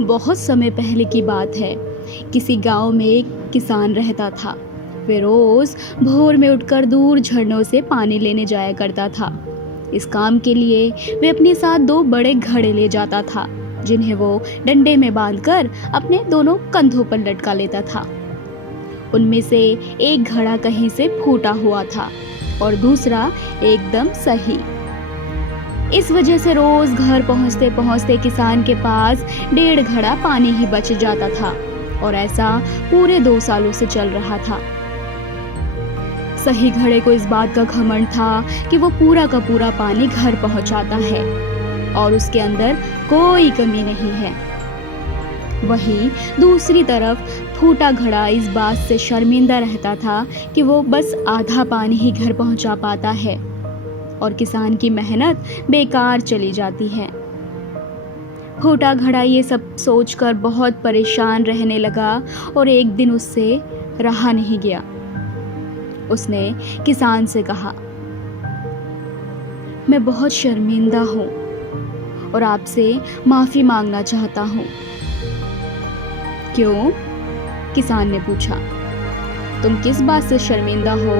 बहुत समय पहले की बात है। किसी गांव में एक किसान रहता था। वे रोज़ भोर में उठकर दूर झरनों से पानी लेने जाया करता था। इस काम के लिए वे अपने साथ 2 बड़े घड़े ले जाता था, जिन्हें वो डंडे में बांधकर अपने दोनों कंधों पर लटका लेता था। उनमें से एक घड़ा कहीं से फूटा हुआ था और दूसरा एकदम सही। इस वजह से रोज घर पहुंचते पहुंचते किसान के पास 1.5 घड़ा पानी ही बच जाता था और ऐसा पूरे 2 सालों से चल रहा था। सही घड़े को इस बात का घमंड था कि वो पूरा का पूरा पानी घर पहुंचाता है और उसके अंदर कोई कमी नहीं है। वहीं दूसरी तरफ फूटा घड़ा इस बात से शर्मिंदा रहता था कि वो बस आधा पानी ही घर पहुंचा पाता है और किसान की मेहनत बेकार चली जाती है। फूटा घड़ा ये सब सोचकर बहुत परेशान रहने लगा और एक दिन उससे रहा नहीं गया। उसने किसान से कहा, मैं बहुत शर्मिंदा हूँ और आपसे माफ़ी मांगना चाहता हूँ। क्यों? किसान ने पूछा। तुम किस बात से शर्मिंदा हो?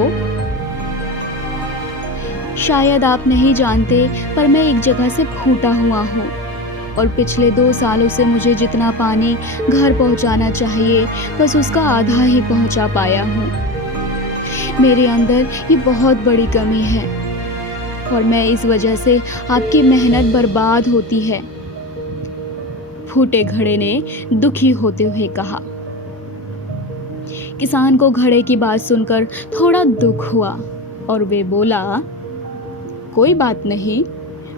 शायद आप नहीं जानते, पर मैं एक जगह से फूटा हुआ हूँ और पिछले 2 सालों से मुझे जितना पानी घर पहुँचाना चाहिए बस उसका आधा ही पहुँचा पाया हूँ। मेरे अंदर ये बहुत बड़ी कमी है और मैं इस वजह से आपकी मेहनत बर्बाद होती है। फूटे घड़े ने दुखी होते हुए कहा। किसान को घड़े की बात सुनकर थोड़ा दुख हुआ और वे बोला, कोई बात नहीं,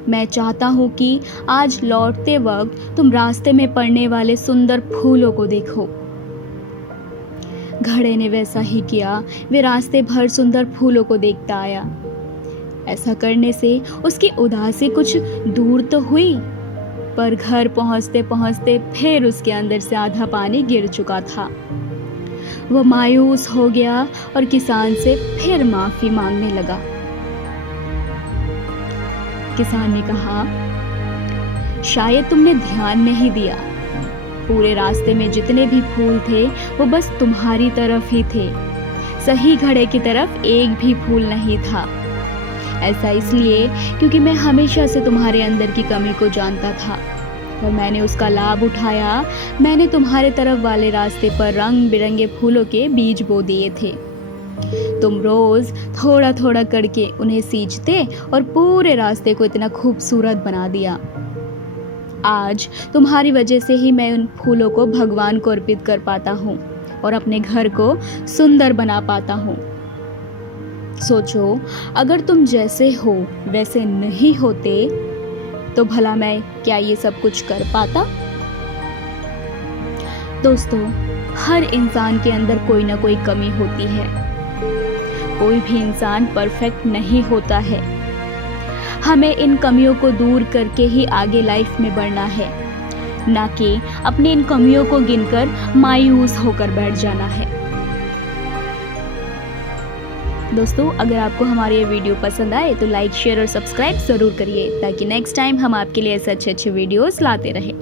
मैं चाहता हूँ कि आज लौटते वक्त तुम रास्ते में पड़ने वाले सुंदर फूलों को देखो। घड़े ने वैसा ही किया। वे रास्ते भर सुंदर फूलों को देखता आया। ऐसा करने से उसकी उदासी कुछ दूर तो हुई, पर घर पहुंचते पहुंचते फिर उसके अंदर से आधा पानी गिर चुका था। वह मायूस हो गया और किसान से फिर माफी मांगने लगा। किसान ने कहा, शायद तुमने ध्यान नहीं दिया। पूरे रास्ते में जितने भी फूल थे वो बस तुम्हारी तरफ ही थे। सही घड़े की तरफ एक भी फूल नहीं था। ऐसा इसलिए क्योंकि मैं हमेशा से तुम्हारे अंदर की कमी को जानता था और मैंने उसका लाभ उठाया। मैंने तुम्हारे तरफ वाले रास्ते पर रंग बिरंगे फूलों के बीज बो दिए थे। तुम रोज थोड़ा थोड़ा करके उन्हें सींचते और पूरे रास्ते को इतना खूबसूरत बना दिया। आज तुम्हारी वजह से ही मैं उन फूलों को भगवान को अर्पित कर पाता हूँ और अपने घर को सुंदर बना पाता हूँ। सोचो, अगर तुम जैसे हो वैसे नहीं होते तो भला मैं क्या ये सब कुछ कर पाता? दोस्तों, हर इंसान के अंदर कोई ना कोई कमी होती है। कोई भी इंसान परफेक्ट नहीं होता है। हमें इन कमियों को दूर करके ही आगे लाइफ में बढ़ना है, ना कि अपनी इन कमियों को गिनकर मायूस होकर बैठ जाना है। दोस्तों, अगर आपको हमारी ये वीडियो पसंद आए तो लाइक, शेयर और सब्सक्राइब ज़रूर करिए ताकि नेक्स्ट टाइम हम आपके लिए ऐसे अच्छे वीडियोस लाते रहें।